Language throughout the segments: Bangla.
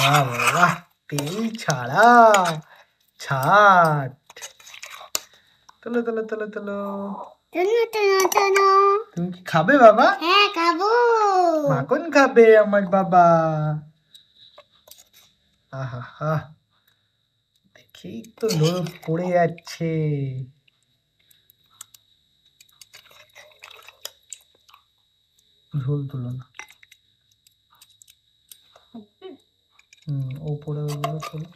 বাহ বাহ, তেল ছাড়া ছাট। তোলো তোলো তোলো তোলো। তুমি কি খাবে বাবা? হ্যাঁ খাবো। মাখন খাবে আমার বাবা। আহা হা, দেখেই তো লোভ পড়ে যাচ্ছে। ঝোল তুলো না। ওপরে ওগুলো তুলো।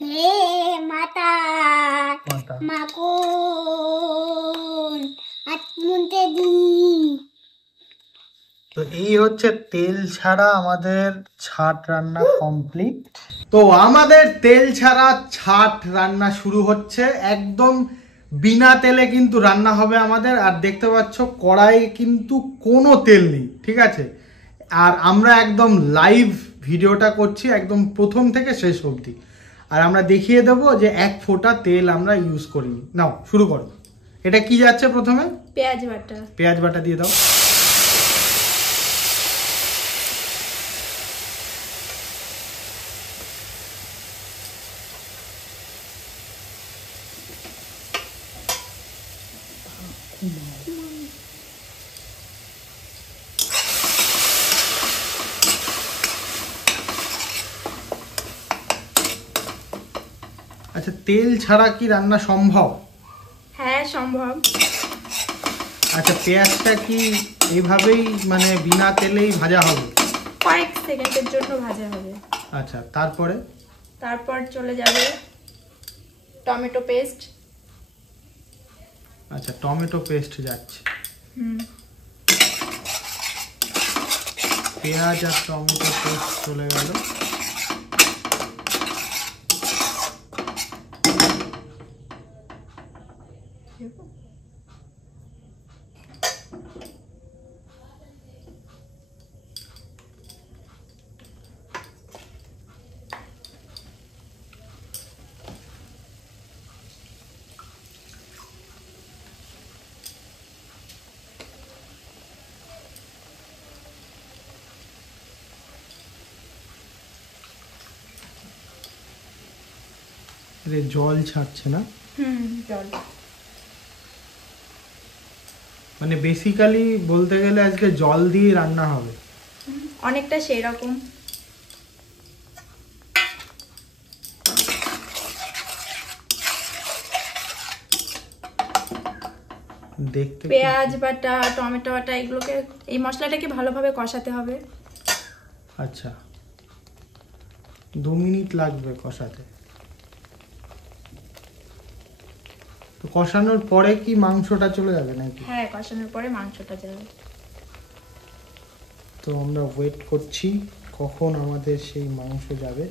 হে মাতা মাথা। মাখন আত্মুনতে দি। তো এই হচ্ছে তেল ছাড়া আমাদের ছাট রান্না কমপ্লিট। তো আমাদের তেল ছাড়া ছাট রান্না শুরু হচ্ছে। একদম বিনা তেলে কিন্তু রান্না হবে আমাদের। আর দেখতে পাচ্ছ কড়াই কিন্তু কোনো তেল নেই, ঠিক আছে। আর আমরা একদম লাইভ ভিডিওটা করছি একদম প্রথম থেকে শেষ অবধি। আর আমরা দেখিয়ে দেবো যে এক ফোঁটা তেল আমরা ইউজ করিনি। নাও শুরু করো। এটা কি যাচ্ছে প্রথমে? পেঁয়াজ বাটা। পেঁয়াজ বাটা দিয়ে দাও। আচ্ছা, তেল ছাড়া কি রান্না সম্ভব? হ্যাঁ সম্ভব। আচ্ছা, পেঁয়াজটা কি এইভাবেই মানে বিনা তেলেই ভাজা হবে? কয়েক সেকেন্ডের জন্য ভাজা হবে। আচ্ছা, তারপরে? তারপর চলে যাবে টমেটো পেস্ট। আচ্ছা, টমেটো পেস্ট যাচ্ছে। পেঁয়াজ আর টমেটো পেস্ট চলে গেল। জল ছাড়ছে না? জল। মানে বেসিক্যালি বলতে গেলে আজকে জল দিয়ে রান্না হবে। অনেকটা সেই রকম। দেখতে পেঁয়াজ বাটা টমেটো বাটা এগুলোকে এই মশলাটাকে ভালোভাবে কষাতে হবে। আচ্ছা, 2 মিনিট লাগবে কষাতে। তো কষানোর পরে কি মাংসটা চলে যাবে নাকি? হ্যাঁ কষানোর পরে মাংসটা যাবে। তো আমরা ওয়েট করছি কখন আমাদের সেই মাংস যাবে।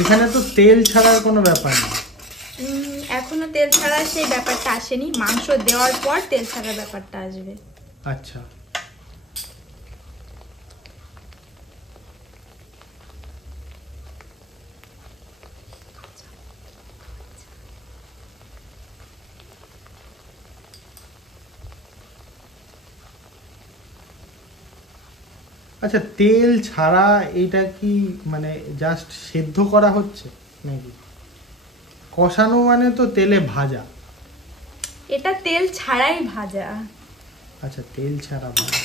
এখানে তো তেল ছাড়ার কোনো ব্যাপার নেই। এখনো তেল ছাড়া সেই ব্যাপারটা আসেনি, মাংস দেওয়ার পর তেল ছাড়ার ব্যাপারটা আসবে। আচ্ছা, আচ্ছা, তেল ছাড়া এটা কি মানে জাস্ট সেদ্ধ করা হচ্ছে নাকি? কষানো মানে তো তেলে ভাজা। এটা তেল ছাড়াই ভাজা। আচ্ছা, তেল ছাড়া ভাজা।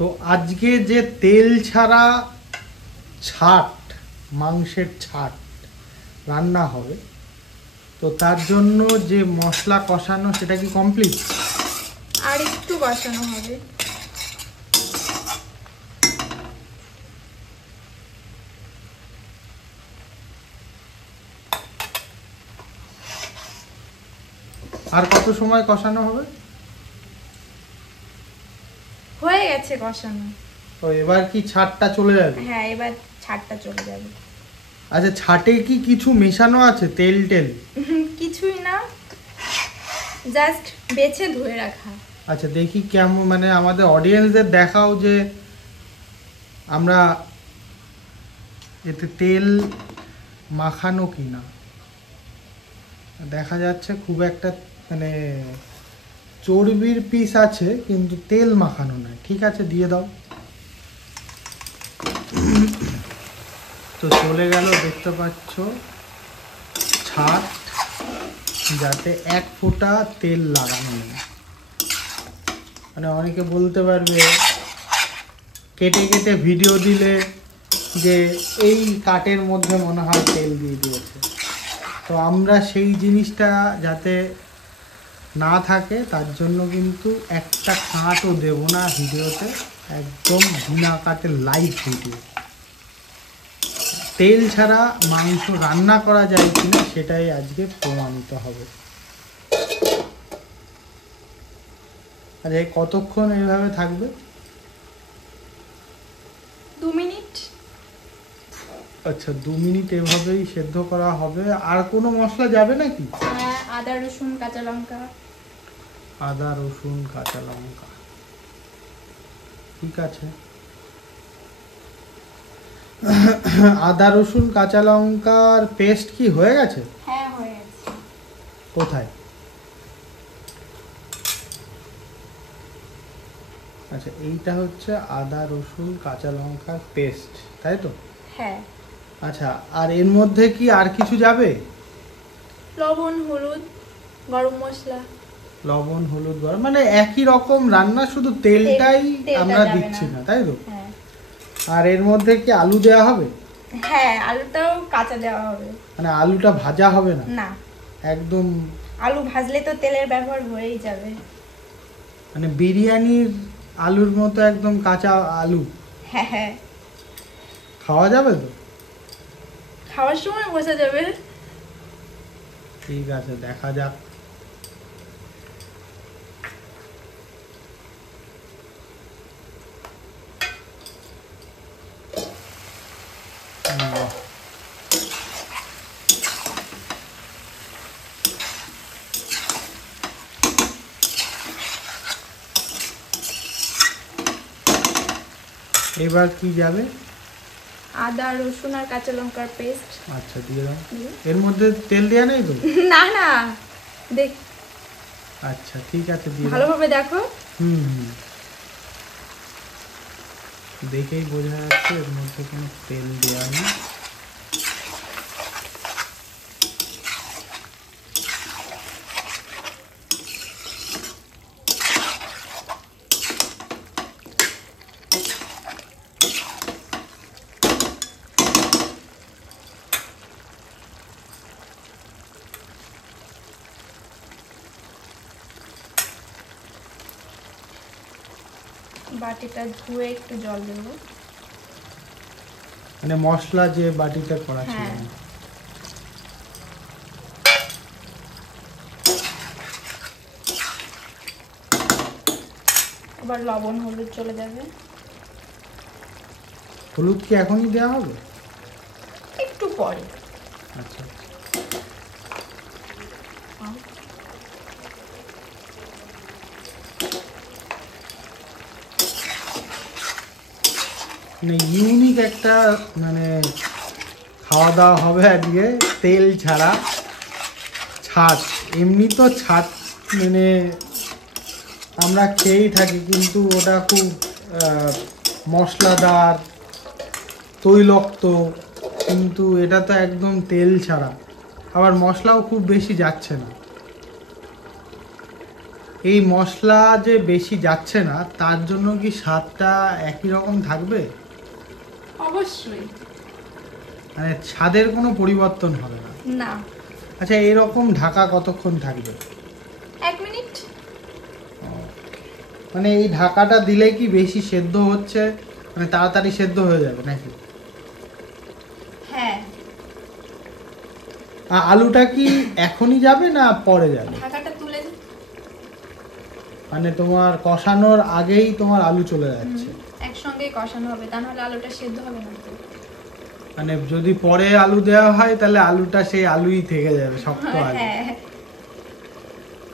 তো আজকে যে তেল ছাড়া ছাট, মাংসের ছাট রান্না হবে, তো তার জন্য যে মশলা কষানো সেটা কি কমপ্লিট? আর একটু কষানো হবে। আর কত সময় কষানো হবে? হয়ে গেছে কষানো। তো এবার কি ছাটটা চলে যাবে? হ্যাঁ এবার ছাড়টা চলে যাবে। আচ্ছা, ছাটে কি কিছু মেশানো আছে, তেল টেল? কিছুই না, জাস্ট বেছে ধুয়ে রাখা। আচ্ছা দেখি কেমন, মানে আমাদের অডিয়েন্সদের দেখাও যে আমরা এতে তেল মাখানো কিনা। দেখা যাচ্ছে খুব একটা মানে চর্বির পিস আছে কিন্তু তেল মাখানো নয়। ঠিক আছে, দিয়ে দাও। তো চলে গেল, দেখতে পাচ্ছ ছাট, যাতে এক ফোঁটা তেল লাগানো নেই। মানে অনেকে বলতে পারবে কেটে কেটে ভিডিও দিলে যে এই কাটের মধ্যে মনে হয় তেল দিয়ে দিয়েছে। তো আমরা সেই জিনিসটা যাতে না থাকে তার জন্য কিন্তু একটা কাটও দেব না ভিডিওতে, একদম বিনা কাটে লাইভ ভিডিও। তেল ছাড়া মাংস রান্না করা যায় কিনা সেটাই আজকে প্রমাণিত হবে। আর এই কতক্ষণ এইভাবে থাকবে? 2 মিনিট। আচ্ছা, 2 মিনিট এভাবেই সেদ্ধ করা হবে। আর কোনো মশলা যাবে নাকি? হ্যাঁ, আদা রসুন কাঁচা লঙ্কা। আদা রসুন কাঁচা লঙ্কা, ঠিক আছে। আদা রসুন কাঁচা লঙ্কার পেস্ট কি হয়ে গেছে? হ্যাঁ, হয়ে গেছে। কোথায়? আচ্ছা, এইটা হচ্ছে আদা রসুন কাঁচা লঙ্কার পেস্ট, তাই তো? হ্যাঁ। আচ্ছা, আর এর মধ্যে কি আর কিছু যাবে? লবণ, হলুদ, গরম মশলা। লবণ হলুদ গরম, মানে একই রকম রান্না, শুধু তেলটাই তেলটা আমরা যাবে দিচ্ছি না। না, তাই তো? হ্যাঁ। আর এর মধ্যে কি আলু দেওয়া হবে? হ্যাঁ, আলুটাও কাঁচা দেওয়া হবে। মানে আলুটা ভাজা হবে না? না, একদম। আলু ভাজলে তো তেলের ব্যবহার হয়েই যাবে। মানে বিরিয়ানির আলুর মতো একদম কাঁচা আলু হ্যাঁ হ্যাঁ, খাওয়া যাবে তো? খাওয়ার সময় বোঝা যাবে। ঠিক আছে, দেখা যাক। বাহ। এবার কি যাবে? আদা রসুন আর কাঁচা লঙ্কার পেস্ট। আচ্ছা, দিয়ে দাও। এর মধ্যে তেল দেওয়া নেই তো? না না, দেখ, আচ্ছা ঠিক আছে, দিয়ে দাও। ভালোভাবে দেখো। হুম, দেখেই বোঝা যাচ্ছে এর মধ্যে কোনো তেল দেওয়া নেই। বাটিটা ধুয়ে একটু জল দেবো। মানে মশলা যে বাটিটা করা ছিল। হ্যাঁ। আবার লবণ হলুদ চলে যাবে। হলুদ কি এখনই দেওয়া হবে? একটু পরে। আচ্ছা, মানে ইউনিক একটা মানে খাওয়া দাওয়া হবে আজকে, তেল ছাড়া ছাট। এমনি তো ছাট মানে আমরা খেয়েই থাকি, কিন্তু ওটা খুব মশলাদার, তৈলাক্ত, কিন্তু এটা তো একদম তেল ছাড়া। আবার মশলাও খুব বেশি যাচ্ছে না। এই মশলা যে বেশি যাচ্ছে না তার জন্য কি স্বাদটা একই রকম থাকবে? অবশ্যই মানে স্বাদের কোনো পরিবর্তন হবে না? না। আচ্ছা, এরকম ঢাকা কতক্ষণ থাকবে? 1 মিনিট। মানে এই ঢাকাটা দিলে কি বেশি সেদ্ধ হচ্ছে, মানে তাড়াতাড়ি সেদ্ধ হয়ে যাবে নাকি? হ্যাঁ। আলুটা কি এখনই যাবে না পরে যাবে? ঢাকাটা তুলে দিই। মানে তোমার কষানোর আগেই তোমার আলু চলে যাচ্ছে? একসঙ্গে কষানো হবে, তা নাহলে আলুটা সেদ্ধ হবে না তো। মানে যদি পরে আলু দেওয়া হয় তাহলে আলুটা সেই আলুই থেকে যাবে, শক্ত আলু। হ্যাঁ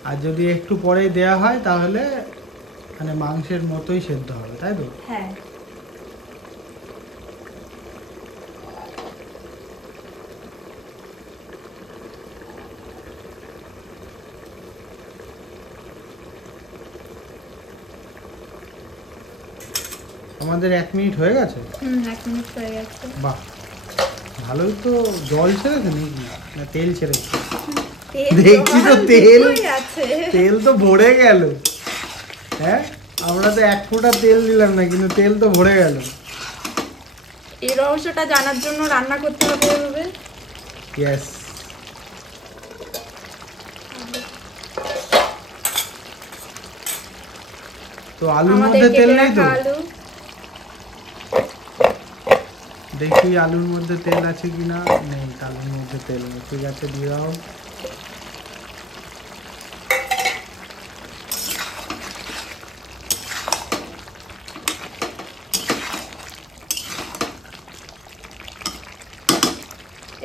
আর যদি একটু পরেই দেওয়া হয় তাহলে মানে মাংসের মতোই সেদ্ধ হবে, তাই তো? হ্যাঁ। আমাদের 1 মিনিট হয়ে গেছে। 1 মিনিট হয়ে গেছে। বাহ, ভালোই তো। জল ছেড়েছে নাকি না তেল ছেড়েছে? তেল দেখছি তো জল তেল, দুটোই আছে। তেল তো ভরে গেল। হ্যাঁ, আমরা তো 1 ফোঁটা তেল দিলাম না, কিন্তু তেল তো ভরে গেল। এই রহস্যটা জানার জন্য রান্না করতে হবে এভাবে। ইয়েস। তো আলুর আমাদের মধ্যে তেল কেটে নেই তো? রাখা আলু। দেখি আলুর মধ্যে তেল আছে কিনা। নেই, আলুর মধ্যে তেল নেই। ঠিক আছে, দিয়ে দাও।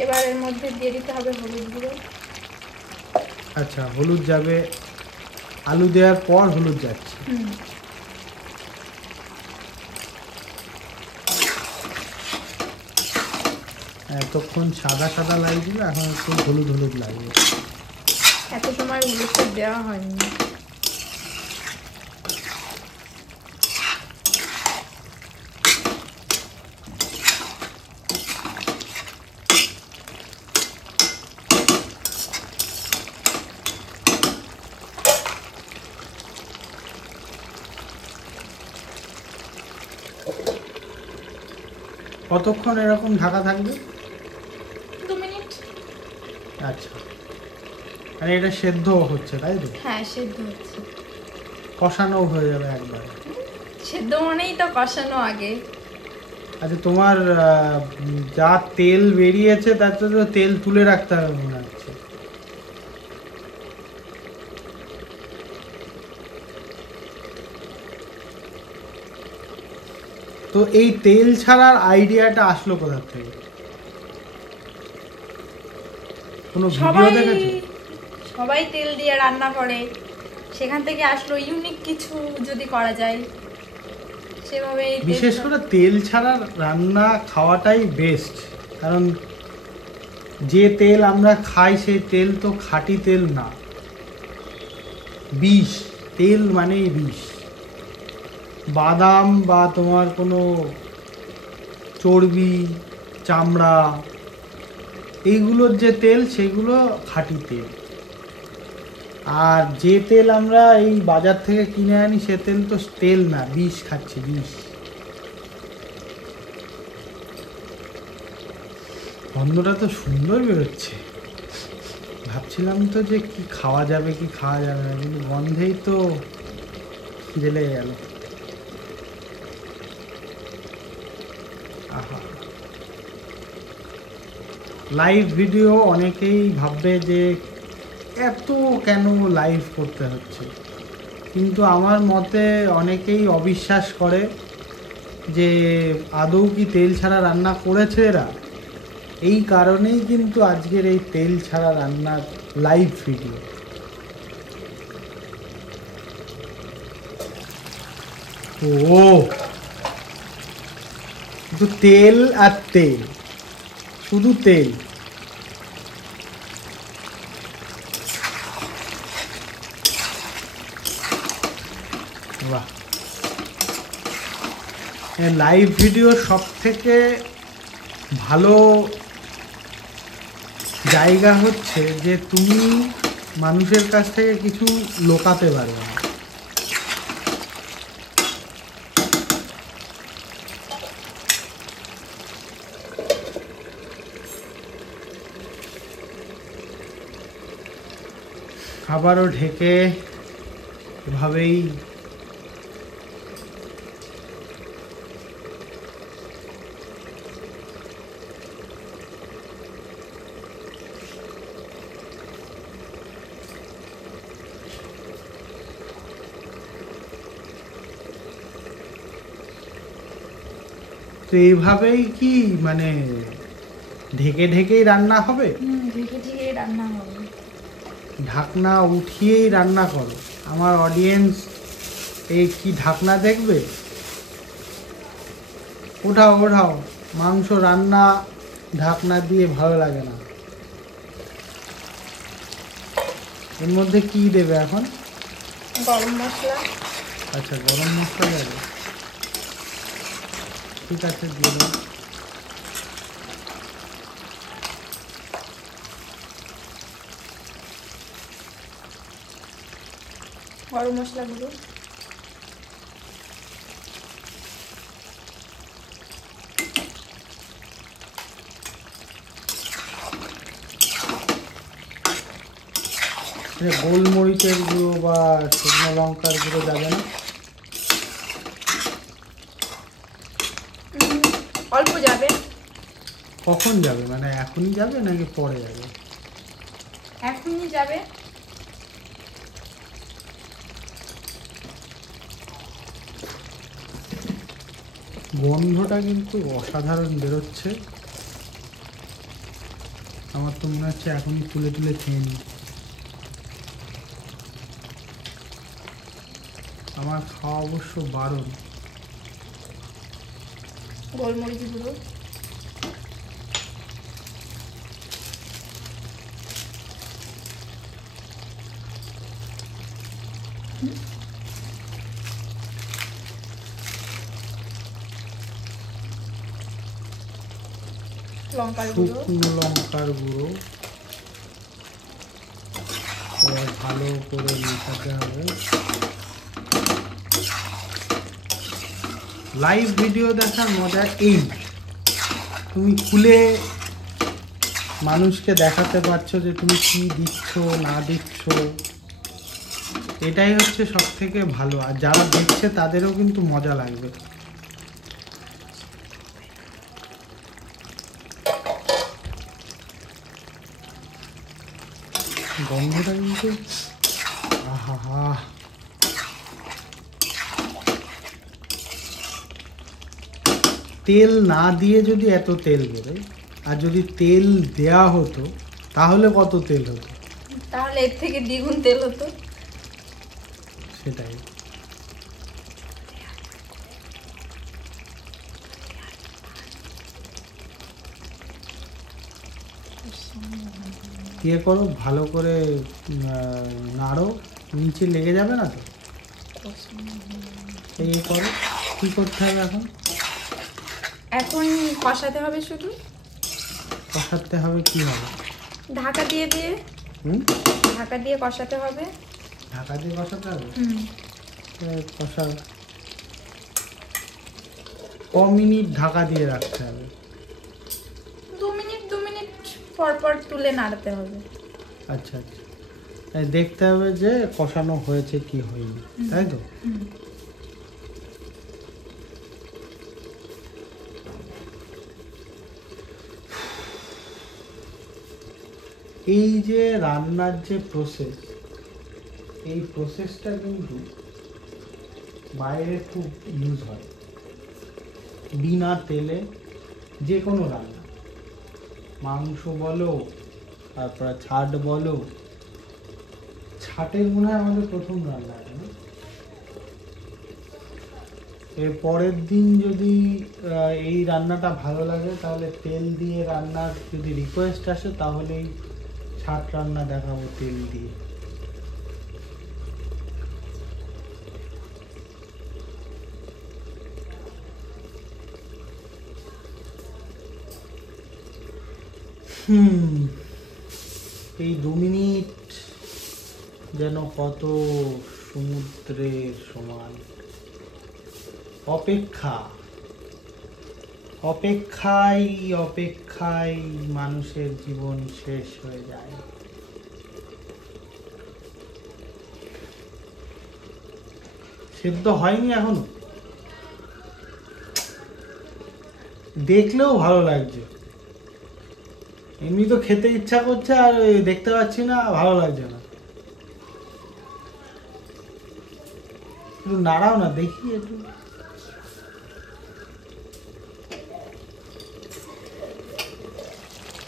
এবার এর মধ্যে দিয়ে দিতে হবে হলুদ গুঁড়ো। আচ্ছা, হলুদ যাবে। আলু দেওয়ার পর হলুদ যাচ্ছে। এতক্ষণ সাদা সাদা লাগছিল, এখন একটু হলুদ হলুদ লাগবে। এত সময় হলুদটা দেওয়া হয়নি। কতক্ষণ এরকম ঢাকা থাকবে? 2 মিনিট। আচ্ছা, মানে এটা সেদ্ধ হচ্ছে, তাই তো? হ্যাঁ, সেদ্ধ হচ্ছে। কষানো হয়ে যাবে একবার। সেদ্ধ মানেই তো কষানো আগে। আচ্ছা, তোমার যা তেল বেরিয়েছে তাতে তো তেল তুলে রাখতে হবে মনে হচ্ছে। তো এই তেল ছাড়ার আইডিয়াটা আসলো কোথা থেকে? কোনো ভিডিও সবাই দেখেছো? সবাই তেল দিয়ে রান্না করে, সেখান থেকে আসলো ইউনিক কিছু যদি করা যায় সেভাবে। বিশেষ করে তেল ছাড়া রান্না খাওয়াটাই বেস্ট, কারণ যে তেল আমরা খাই সেই তেল তো খাঁটি তেল না, বিষ। তেল মানেই বিষ। বাদাম বা তোমার কোনো চর্বি, চামড়া, এইগুলোর যে তেল সেগুলো খাঁটি তেল। আর যে তেল আমরা এই বাজার থেকে কিনে আনি সে তেল তো তেল না, বিষ খাচ্ছি, বিষ। গন্ধটা তো সুন্দর বেরোচ্ছে। ভাবছিলাম তো যে কি খাওয়া যাবে কি খাওয়া যাবে না, কিন্তু গন্ধেই তো খিদে লেগে গেল। আহা, লাইভ ভিডিও অনেকেই ভাববে যে এত কেন লাইভ করতে হচ্ছে, কিন্তু আমার মতে অনেকেই অবিশ্বাস করে যে আদৌ কি তেল ছাড়া রান্না করেছে এরা। এই কারণেই কিন্তু আজকের এই তেল ছাড়া রান্নার লাইভ ভিডিও। ও, শুধু তেল আর তেল, শুধু তেল। বাহ, লাইভ ভিডিও সব থেকে ভালো জায়গা হচ্ছে যে তুমি মানুষের কাছ থেকে কিছু লোকাতে পারবে না। আবারও ঢেকে এভাবেই তো এইভাবেই কি মানে ঢেকে ঢেকেই রান্না হবে? ঢেকে ঢেকে রান্না হবে। ঢাকনা উঠিয়েই রান্না করো? আমার অডিয়েন্স এই কি ঢাকনা দেখবে? ওঠাও ওঠাও, মাংস রান্না ঢাকনা দিয়ে ভালো লাগে না। এর মধ্যে কি দেবে এখন? গরম মশলা। আচ্ছা, গরম মশলা দেবে, ঠিক আছে দিয়ে দেবো। গরম মশলা গুঁড়ো। গোলমরিচের গুঁড়ো বা শুকনো লঙ্কার গুঁড়ো যাবে না? অল্প যাবে। কখন যাবে, মানে এখনই যাবে নাকি পরে যাবে? এখনই যাবে। গন্ধটা কিন্তু অসাধারণ বেরোচ্ছে। আমার তো মনে হচ্ছে এখনই তুলে তুলে খেয়ে নিই। আমার খাওয়া অবশ্য বারণ। গোলমরিচ গুঁড়ো। লঙ্কার গুঁড়ো। শুকনো লঙ্কার গুঁড়ো এবার ভালো করে মেশাতে হবে। লাইভ ভিডিও দেখার মজা এই, তুমি খুলে মানুষকে দেখাতে পারছো যে তুমি কি দিচ্ছ না দিচ্ছ, এটাই হচ্ছে সব থেকে ভালো। আর যারা দেখছে তাদেরও কিন্তু মজা লাগবে। গন্ধটা কিন্তু আহা, তেল না দিয়ে যদি এত তেল বেরোয়, আর যদি তেল দেয়া হতো তাহলে কত তেল হতো? তাহলে এর থেকে দ্বিগুণ তেল হতো। সেটাই। ইয়ে করো ভালো করে, নাড়ো, নিচে লেগে যাবে না তো? এই করো, কি করতে হবে এখন? এখন কষাতে হবে, শুধু কষাতে হবে। কি হবে? ঢাকা দিয়ে দিয়ে ঢাকা দিয়ে কষাতে হবে। ঢাকা দিয়ে কষাতে হবে। কষা ক মিনিট ঢাকা দিয়ে রাখতে হবে? 2 মিনিট পর পর তুলে নাড়তে হবে। আচ্ছা আচ্ছা, দেখতে হবে যে কষানো হয়েছে কি হয়নি, তাই তো? এই যে রান্নার যে প্রসেস, এই প্রসেসটা কিন্তু বাইরে খুব ইউজ হয়। বিনা তেলে যে কোনো রান্না, মাংস বলো, তারপরে ছাট বলো, ছাটের মনে হয় আমাদের প্রথম রান্না। এর পরের দিন যদি এই রান্নাটা ভালো লাগে তাহলে তেল দিয়ে রান্নার যদি রিকোয়েস্ট আসে তাহলেই ছাট রান্না দেখাবো তেল দিয়ে। এই 2 মিনিট যেন কত সমুদ্রের সমান। অপেক্ষায় মানুষের জীবন শেষ হয়ে যায়। সেদ্ধ হয়নি এখনো, দেখলেও ভালো লাগছে। এমনি তো খেতে ইচ্ছা করছে, আর দেখতে পাচ্ছি না, ভালো লাগছে না। একটু নাড়াও না দেখি একটু।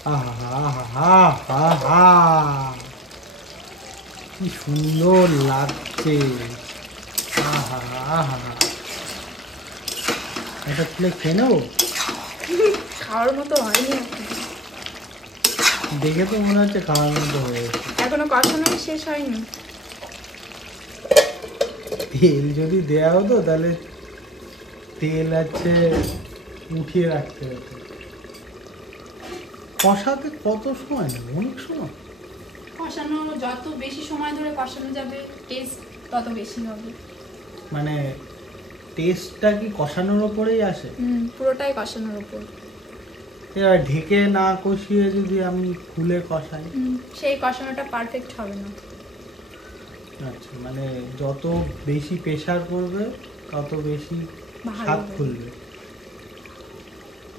আহা, কি সুন্দর লাগছে। এটা তুলে খেয়ে নেবো? খাওয়ার মতো হয়নি এখন, দেখে তো মনে হচ্ছে খাওয়ার মতো হয়ে গেছে। এখনো কষানোই শেষ হয়নি। তেল যদি দেওয়া হতো তাহলে তেল আছে উঠিয়ে রাখতে হতো। কষাতে কত সময় নেবে? অনেক সময়। কষানো যত বেশি সময় ধরে কষানো যাবে টেস্ট তত বেশি হবে। মানে টেস্টটা কি কষানোর ওপরেই আসে? পুরোটাই কষানোর উপর। এবার ঢেকে না কষিয়ে যদি আমি খুলে কষাই, সেই কষানোটা পারফেক্ট হবে না। আচ্ছা, মানে যত বেশি প্রেসার পড়বে তত বেশি ভালো স্বাদ হবে। খুলবে।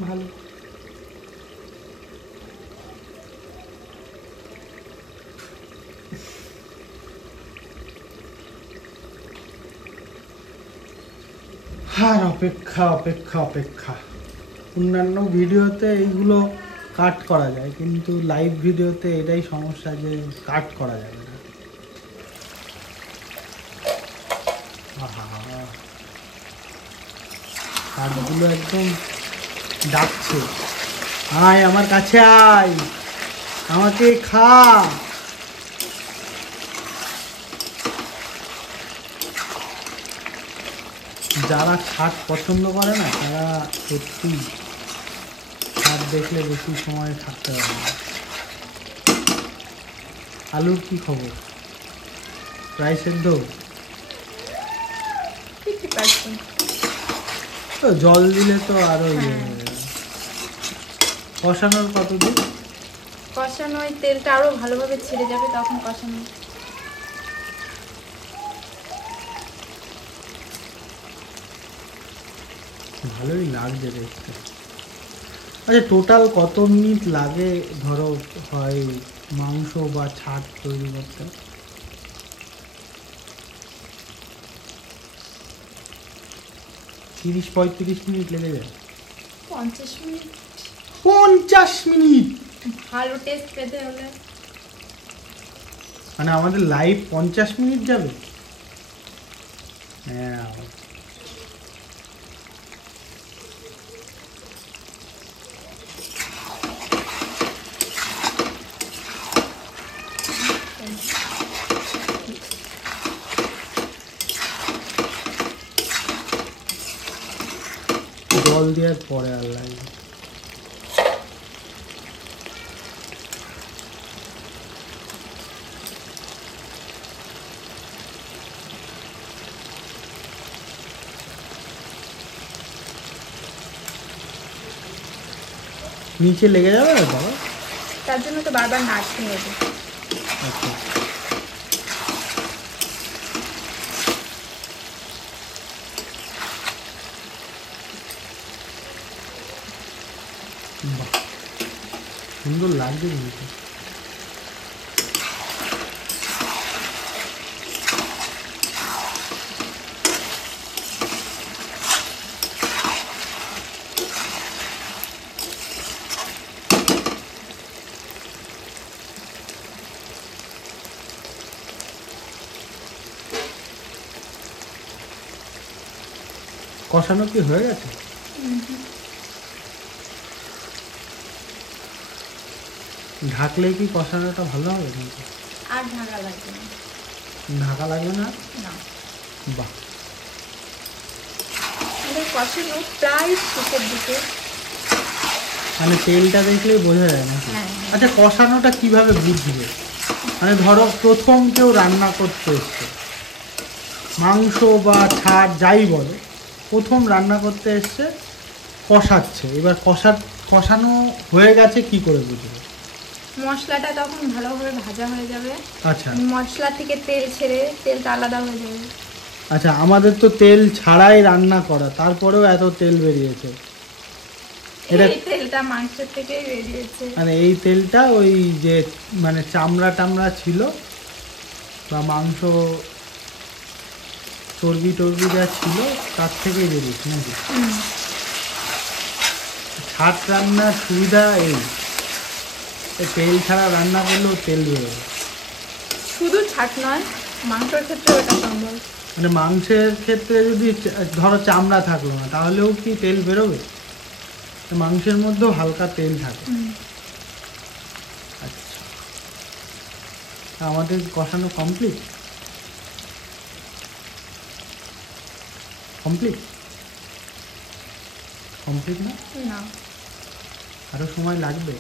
ভালো। আর অপেক্ষা অপেক্ষা অপেক্ষা। অন্যান্য ভিডিওতে এইগুলো কাট করা যায়, কিন্তু লাইভ ভিডিওতে এটাই সমস্যা যে কাট করা যাবে না। কাঠগুলো একদম ডাকছে, আয় আমার কাছে আয়, আমাকে খা। যারা ছাদ পছন্দ করে না তারা সত্যি ছাদ দেখলে বেশি সময় থাকতে পারে না। আলুর কি খবর? প্রায় সেদ্ধ? 50%। তো জল দিলে তো আরো ইয়ে হয়ে যাবে। কষানোর কতদিন? কষানো ওই তেলটা আরো ভালোভাবে ছেড়ে যাবে তখন কষানো। ভালোই লাগছে দেখতে। আচ্ছা, টোটাল কত মিনিট লাগে ধরো হয় মাংস বা ছাদ তৈরি করতে? 30-35 মিনিট লেগে যায়? 50 মিনিট। 50 মিনিট? ভালো টেস্ট পেতে হলে মানে আমাদের লাইভ 50 মিনিট যাবে? হ্যাঁ। জল দেওয়ার পরে আর লাগবে। নিচে লেগে যাবে না বাবা? তার জন্য তো বারবার নাড়তে হবে। আচ্ছা, বাহ, সুন্দর লাগছে কিন্তু। কষানো কি হয়ে গেছে? ঢাকলে কি কষানোটা ভালো হবে? কিন্তু আর ঢাকা লাগবে না। ঢাকা লাগবে না? না, বাহ, আমাদের কষানো প্রায় শেষের দিকে। মানে তেলটা দেখলেই বোঝা যায় না? হ্যাঁ। আচ্ছা, কষানোটা কিভাবে বুঝবে? মানে ধরো প্রথম কেউ রান্না করতে এসছে, মাংস বা ছাড় যাই বলো, প্রথম রান্না করতে এসছে, কষাচ্ছে, এবার কষানো হয়ে গেছে কি করে বুঝবে? মশলাটা তখন ভালোভাবে ভাজা হয়ে যাবে। আচ্ছা মশলা থেকে তেল ছেড়ে তেলটা আলাদা হয়ে যাবে। আচ্ছা, আমাদের তো তেল ছাড়াই রান্না করা, তারপরেও এত তেল বেরিয়েছে। এটা এই তেলটা মাংসের থেকেই বেরিয়েছে। মানে এই তেলটা ওই যে মানে চামড়া টামড়া ছিল বা মাংস চর্বি টর্বি যা ছিল তার থেকেই বেরিয়েছে নাকি? ছাদ রান্নার সুবিধা এই, তেল ছাড়া রান্না করলেও তেল বেরোবে। শুধু ছাট নয়, মাংসের ক্ষেত্রে এটা সম্ভব। মানে মাংসের ক্ষেত্রে যদি ধরো চামড়া থাকলো না, তাহলেও কি তেল বেরোবে? মাংসের মধ্যেও হালকা তেল থাকে। আচ্ছা, আমাদের কষানো কমপ্লিট? কমপ্লিট কমপ্লিট না? না, আরও সময় লাগবে?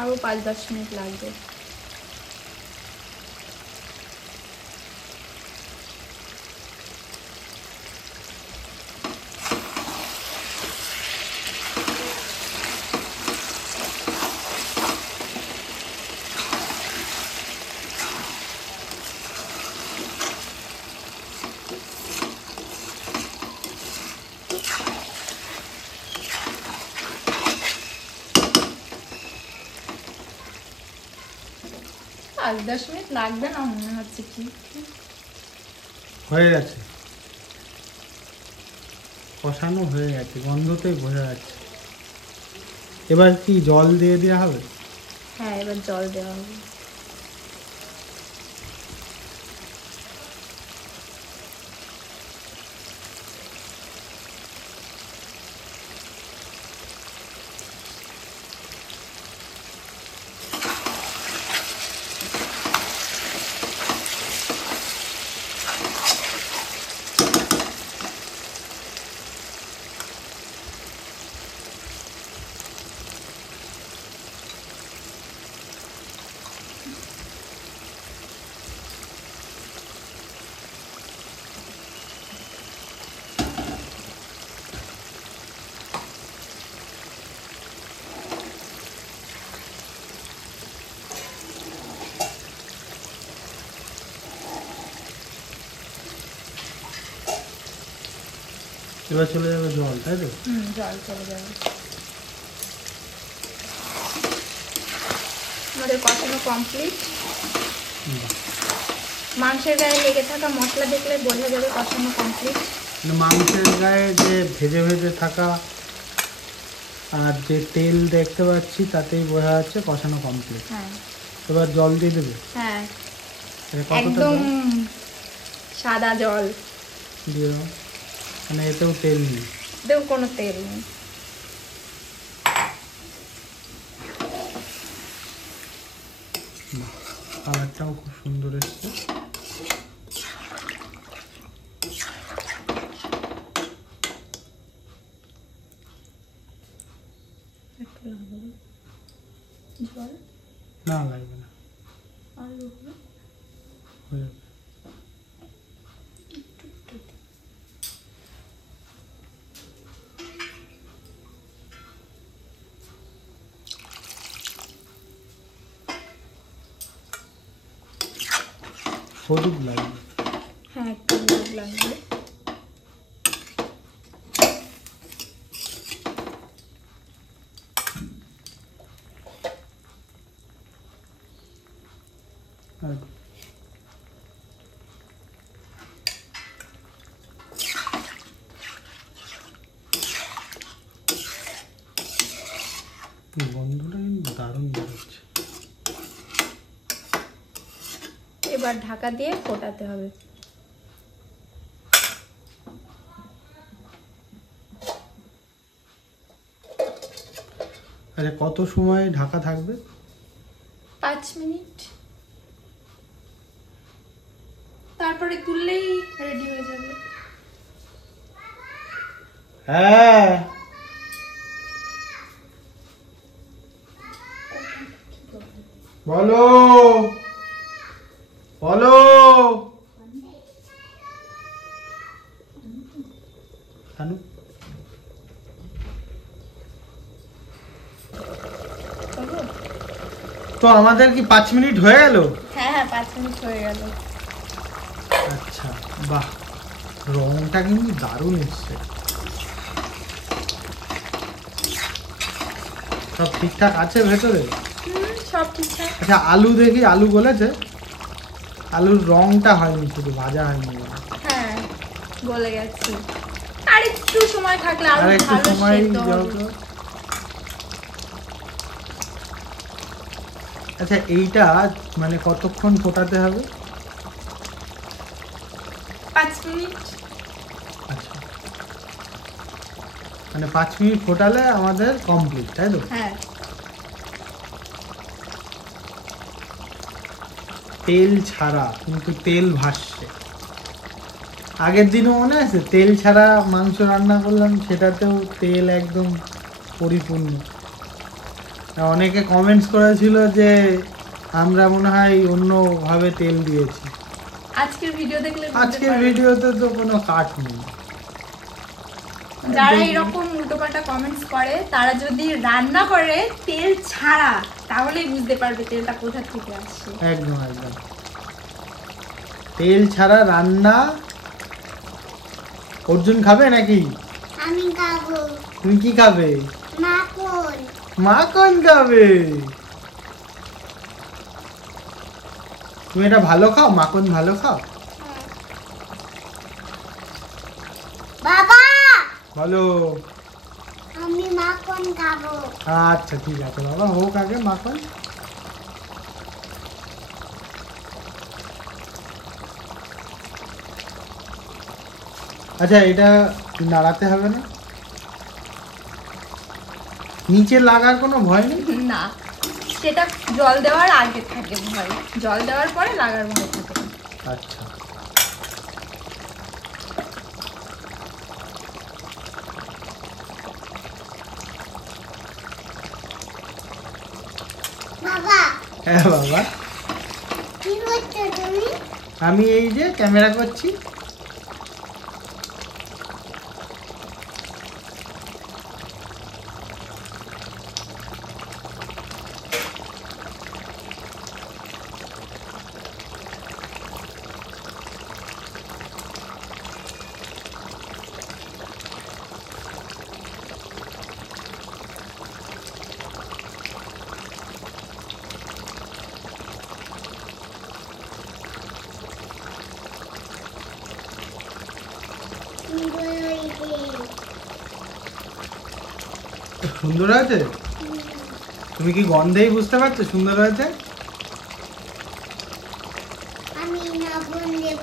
আরও 5-10 মিনিট লাগবে। আর 10 মিনিট লাগবে না মনে হচ্ছে। কি হয়ে গেছে, কষানো হয়ে গেছে, গন্ধতেই বোঝা যাচ্ছে। এবার কি জল দিয়ে দেওয়া হবে? হ্যাঁ, এবার জল দেওয়া হবে। এবার চলে যাবে জল, তাই তো? জল চলে যাবে। আমাদের কষানো কমপ্লিট। মাংসের গায়ে লেগে থাকা মশলা দেখলে বোঝা যাবে কষানো কমপ্লিট। মাংসের গায়ে যে ভেজে ভেজে থাকা আর যে তেল দেখতে পাচ্ছি তাতেই বোঝা যাচ্ছে কষানো কমপ্লিট। হ্যাঁ, এবার জল দিয়ে দেবে? হ্যাঁ, কতটা একদম জল? সাদা জল দিয়ে দাও, মানে এতেও তেল নেই? এতেও কোনো তেল নেই। কালারটাও খুব সুন্দর এসছে। জল না লাগবে না, আলু হয়ে যাবে। হলুদ লাগবে? হ্যাঁ, একটু হলুদ লাগবে। গন্ধটা কিন্তু দারুণ বেরোচ্ছে। এবার ঢাকা দিয়ে ফোটাতে হবে। আচ্ছা, কত সময় ঢাকা থাকবে? 5 মিনিট, তারপরে তুললেই রেডি হয়ে যাবে। হ্যাঁ, বলো বলো। শানু, তো আমাদের কি 5 মিনিট হয়ে গেল? হ্যাঁ হ্যাঁ, 5 মিনিট হয়ে গেল। আচ্ছা, বাহ, রংটা কিন্তু দারুণ এসছে। সব ঠিকঠাক আছে ভেতরে? সব ঠিকঠাক। আচ্ছা, আলু দেখি, আলু গলেছে? আলুর রংটা হয়নি, শুধু ভাজা হয়নি। হ্যাঁ, গলে গেছে। আর একটু সময় থাকলে আর আরো একটু ভালো সময় সেদ্ধ দাও হবে। তো। আচ্ছা এইটা মানে কতক্ষণ ফোটাতে হবে? 5 মিনিট। আচ্ছা, মানে 5 মিনিট ফোটালে আমাদের কমপ্লিট, তাই তো? হ্যাঁ। তেল ছাড়া কিন্তু তেল ভাসছে। আগের দিনও মনে আছে তেল ছাড়া মাংস রান্না করলাম, সেটাতেও তেল একদম পরিপূর্ণ। অনেকে কমেন্টস করেছিল যে আমরা মনে হয় অন্যভাবে তেল দিয়েছি। আজকের ভিডিও দেখলে আজকের ভিডিওতে তো কোনো কাট নেই। যারা এরকম উল্টোপাল্টা কমেন্টস করে তারা যদি রান্না করে তেল ছাড়া, তাহলেই বুঝতে পারবে তেলটা কোথা থেকে আসছে। একদম একদম। তেল ছাড়া রান্না অর্জুন খাবে নাকি? আমি খাবো তুমি কি খাবে? মাখন। মাখন খাবে? তুমি এটা ভালো খাও, মাখন ভালো খাও? বাবা বলো। আমি মাখন খাবো। আচ্ছা ঠিক আছে বাবা, হোক আগে মাখন। আচ্ছা এটা নাড়াতে হবে না? নিচে লাগার কোনো ভয় নেই? না, সেটা জল দেওয়ার আগে থাকে ভয়, জল দেওয়ার পরে লাগার ভয় থাকে না। আচ্ছা বাবা হ্যাঁ বাবা, কি করছো তুমি? আমি এই যে ক্যামেরা করছি। সুন্দর হয়েছে? তুমি কি গন্ধেই বুঝতে পারছো সুন্দর হয়েছে? আমি লবণ দেব।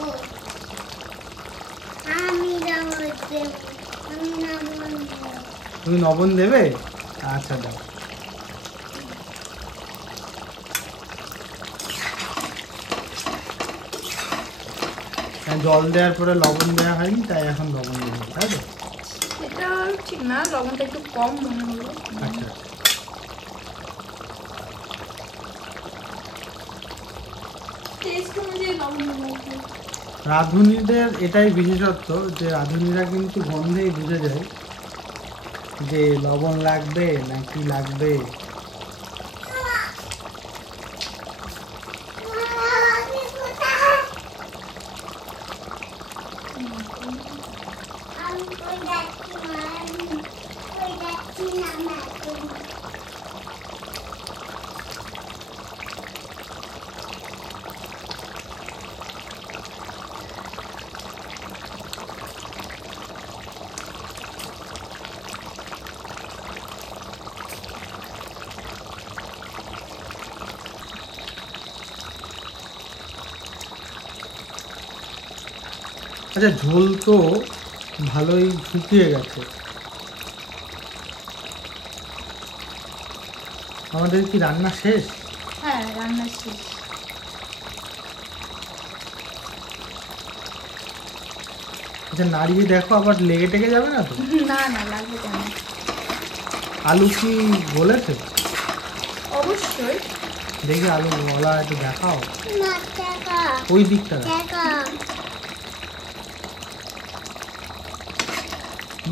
আমি লবণ দেব। আমি লবণ দেব। তুমি লবণ দেবে? আচ্ছা দাও। জল দেওয়ার পরে লবণ দেওয়া হয়নি, তাই এখন লবণ দেবো, তাই তো? এটা ঠিক না, লবণটা একটু কম মনে হলো। আচ্ছা টেস্ট অনুযায়ী লবণ দেবো। রাঁধুনিদের এটাই বিশেষত্ব যে রাঁধুনিরা কিন্তু গন্ধেই বুঝে যায় যে লবণ লাগবে না কি লাগবে। আমি কোথায়? আমি কই যাচ্ছি না। আমি কই যাচ্ছি না মাখন। আচ্ছা ঝোল তো ভালোই শুকিয়ে গেছে। আমাদের কি রান্না শেষ? হ্যাঁ, রান্না শেষ। আচ্ছা নাড়িয়ে দেখো, আবার লেগে টেগে যাবে না তো? না না, লাগবে কেন? আলু কি বলেছে? অবশ্যই। দেখি আলু বলা একটু দেখাও, না টাকা ওই দিকটা দেখো। টাকা।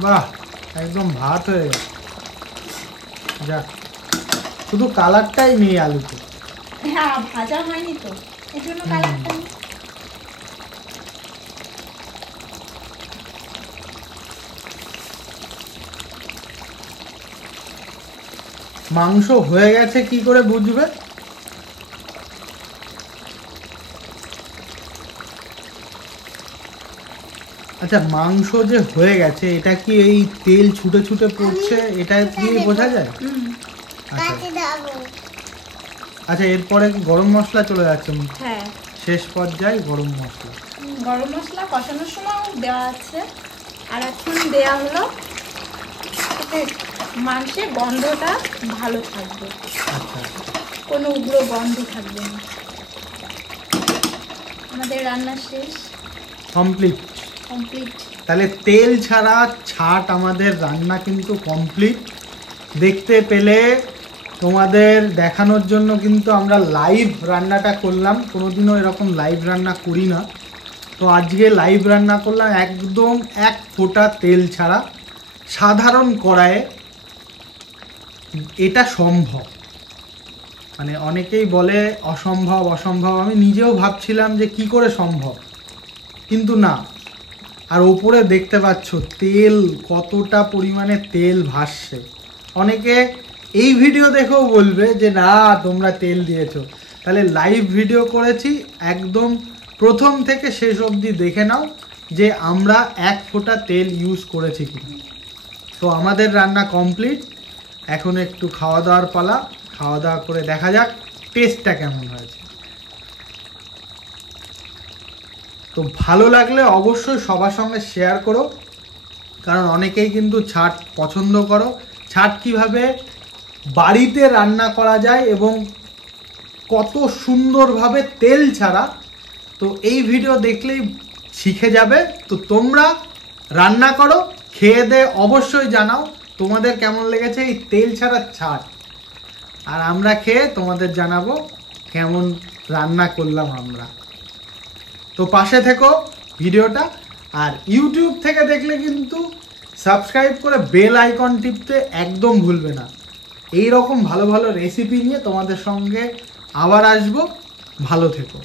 বাহ, একদম ভাত হয়ে গেছে। যাক, শুধু কালারটাই নেই আলুতে। হ্যাঁ, ভাজা হয়নি তো, এই জন্য কালারটা নেই। মাংস হয়ে গেছে কি করে বুঝবে? আচ্ছা মাংস যে হয়ে গেছে এটা কি এই তেল ছুটে ছুটে পড়ছে এটা দিয়ে বোঝা যায়? হুম। আচ্ছা কাটে দাও। আচ্ছা, এরপরে কি গরম মশলা চলে যাচ্ছে? হ্যাঁ, শেষ পর্যায়ে গরম মশলা। গরম মশলা কষানোর সময় দেওয়া আছে, আর এখন দেওয়া হলো যাতে মাংসের গন্ধটা ভালো থাকবে, আচ্ছা, কোনো উগ্র গন্ধ থাকবে না। আমাদের রান্না শেষ, কমপ্লিট। তাহলে তেল ছাড়া ছাট আমাদের রান্না কিন্তু কমপ্লিট। দেখতে পেলে তোমাদের দেখানোর জন্য কিন্তু আমরা লাইভ রান্নাটা করলাম, কোনোদিনও এরকম লাইভ রান্না করি না। তো আজকে লাইভ রান্না করলাম একদম এক ফোঁটা তেল ছাড়া, সাধারণ কড়াইয়ে। এটা সম্ভব, মানে অনেকেই বলে অসম্ভব অসম্ভব, আমি নিজেও ভাবছিলাম যে কি করে সম্ভব, কিন্তু না। আর ওপরে দেখতে পাচ্ছ তেল, কতটা পরিমাণে তেল ভাসছে। অনেকে এই ভিডিও দেখেও বলবে যে না তোমরা তেল দিয়েছো, তাহলে লাইভ ভিডিও করেছি, একদম প্রথম থেকে শেষ অবধি দেখে নাও যে আমরা এক ফোঁটা তেল ইউজ করেছি কি। তো আমাদের রান্না কমপ্লিট, এখন একটু খাওয়া দাওয়ার পালা। খাওয়া দাওয়া করে দেখা যাক টেস্টটা কেমন হয়েছে। তো ভালো লাগলে অবশ্যই সবার সঙ্গে শেয়ার করো, কারণ অনেকেই কিন্তু ছাট পছন্দ করো। ছাট কিভাবে বাড়িতে রান্না করা যায় এবং কত সুন্দরভাবে তেল ছাড়া, তো এই ভিডিও দেখলেই শিখে যাবে। তো তোমরা রান্না করো, খেয়ে দিয়ে অবশ্যই জানাও তোমাদের কেমন লেগেছে এই তেল ছাড়া ছাট। আর আমরা খেয়ে তোমাদের জানাবো কেমন রান্না করলাম আমরা। তো পাশে থেকো ভিডিওটা, আর ইউটিউব থেকে দেখলে কিন্তু সাবস্ক্রাইব করে বেল আইকন টিপতে একদম ভুলবে না। এই রকম ভালো ভালো রেসিপি নিয়ে তোমাদের সঙ্গে আবার আসবো। ভালো থেকো।